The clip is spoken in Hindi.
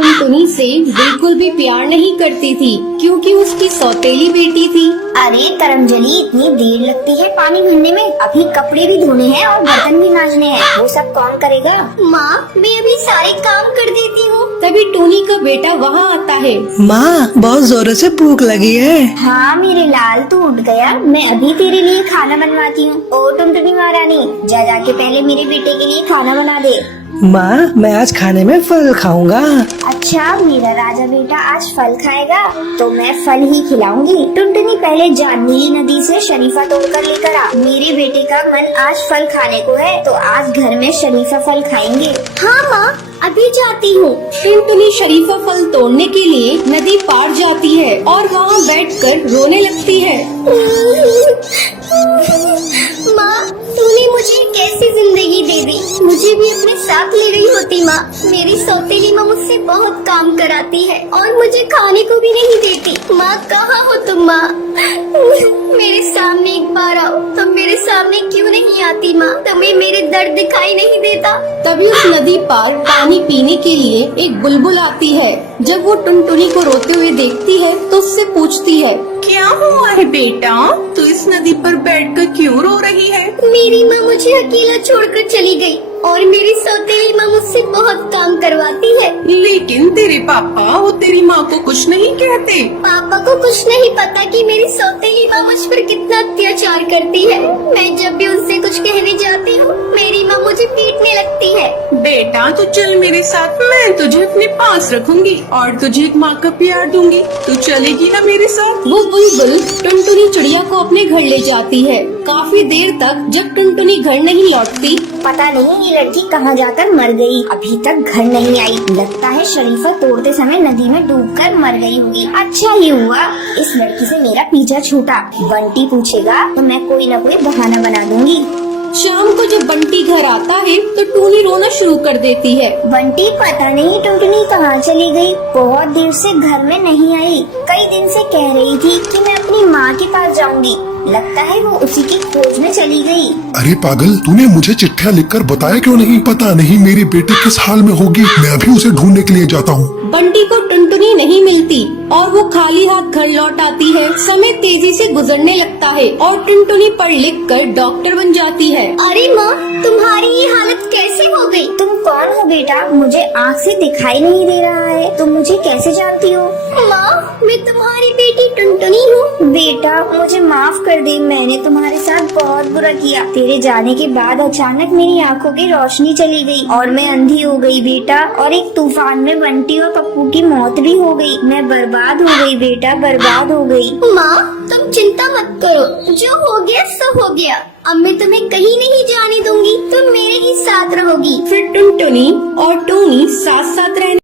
टुनटुनी से बिल्कुल भी प्यार नहीं करती थी क्योंकि उसकी सौतेली बेटी थी। अरे करमजली, इतनी देर लगती है पानी भरने में? अभी कपड़े भी धोने हैं और बर्तन भी मांजने हैं, वो सब कौन करेगा? माँ, मैं अभी सारे काम कर देती हूँ। तभी टूनी का बेटा वहाँ आता है। माँ, बहुत जोरों से भूख लगी है। हाँ मेरे लाल, तू उठ गया? मैं अभी तेरे लिए खाना बनवाती हूँ। ओ टुनटुनी महारानी, जा जाके पहले मेरे बेटे के लिए खाना बना दे। माँ, मैं आज खाने में फल खाऊंगा। अच्छा, मेरा राजा बेटा आज फल खाएगा तो मैं फल ही खिलाऊंगी। टुनटुनी, पहले जा नीली नदी से शरीफा तोड़कर लेकर आ। मेरे बेटे का मन आज फल खाने को है तो आज घर में शरीफा फल खाएंगे। हाँ माँ, अभी जाती हूँ। टुनटुनी शरीफा फल तोड़ने के लिए नदी पार जाती है और वहाँ बैठकर रोने लगती है। माँ, तूने मुझे कैसी जिंदगी दे दी? मुझे भी अपने साथ ले गई होती माँ। मेरी सौतेली माँ मुझसे बहुत काम कराती है और मुझे खाने को भी नहीं देती। माँ, कहाँ हो तुम माँ? मेरे सामने एक बार आओ। तुम मेरे सामने क्यों नहीं आती माँ? तुम्हें मेरे दर्द दिखाई नहीं देता? तभी उस नदी पार पानी पीने के लिए एक बुलबुल आती है। जब वो टुनटुनी को रोते हुए देखती है तो उससे पूछती है, क्या हुआ है बेटा? तू इस नदी पर बैठकर क्यों रो रही है? मेरी माँ मुझे अकेला छोड़कर चली गई और मेरी सौतेली माँ मुझसे बहुत काम करवाती है। लेकिन तेरे पापा वो तेरी माँ को कुछ नहीं कहते। पापा को कुछ नहीं पता कि मेरी सौतेली माँ मुझ पर कितना अत्याचार करती है। मैं जब भी उनसे कुछ कहने जाती हूँ, मेरी माँ मुझे पीटने लगती है। बेटा तू चल मेरे साथ, मैं तुझे अपने पास रखूंगी और तुझे एक माँ का प्यार दूंगी। तू चलेगी ना मेरे साथ? वो बुलबुल टुनटुनी चिड़िया को अपने घर ले जाती है। काफी देर तक जब टुनटुनी घर नहीं लौटती, पता नहीं ये लड़की कहाँ जाकर मर गई, अभी तक घर नहीं आई। लगता है शरीफा तोड़ते समय नदी में डूबकर मर गई होगी। अच्छा ही हुआ इस लड़की से मेरा पीछा छूटा। बंटी पूछेगा तो मैं कोई न कोई बहाना बना दूंगी। शाम को जब बंटी घर आता है तो टूनी रोना शुरू कर देती है। बंटी, पता नहीं टुनटुनी कहाँ चली गई। बहुत देर से घर में नहीं आई। कई दिन से कह रही थी कि मैं अपनी माँ के पास जाऊंगी। लगता है वो उसी की खोज में चली गई। अरे पागल, तूने मुझे चिट्ठियाँ लिखकर बताया क्यों नहीं? पता नहीं मेरी बेटी किस हाल में होगी। मैं अभी उसे ढूंढने के लिए जाता हूँ। बंटी को टुनटुनी नहीं मिलती और वो खाली हाथ घर लौट आती है। समय तेजी से गुजरने लगता है और टुनटुनी पढ़ लिख कर डॉक्टर बन जाती है। अरे माँ, तुम्हारी ये हालत कैसे हो गई? तुम कौन हो बेटा? मुझे आँख से दिखाई नहीं दे रहा है। तुम मुझे कैसे जानती हो? माँ, मैं तुम्हारी बेटी टुनटुनी हूँ। बेटा, मुझे माफ कर दे, मैंने तुम्हारे साथ बहुत बुरा किया। तेरे जाने के बाद अचानक मेरी आँखों की रोशनी चली गई और मैं अंधी हो गई बेटा। और एक तूफान में बंटी और पप्पू की मौत भी हो गई। मैं बर्बाद हो गई बेटा, बर्बाद हो गई। माँ, तुम चिंता मत करो, जो हो गया सो हो गया। अब मैं तुम्हें कहीं नहीं जाने दूंगी, तुम मेरे ही साथ रहोगी। फिर टुनटुनी और टूनी साथ साथ रहने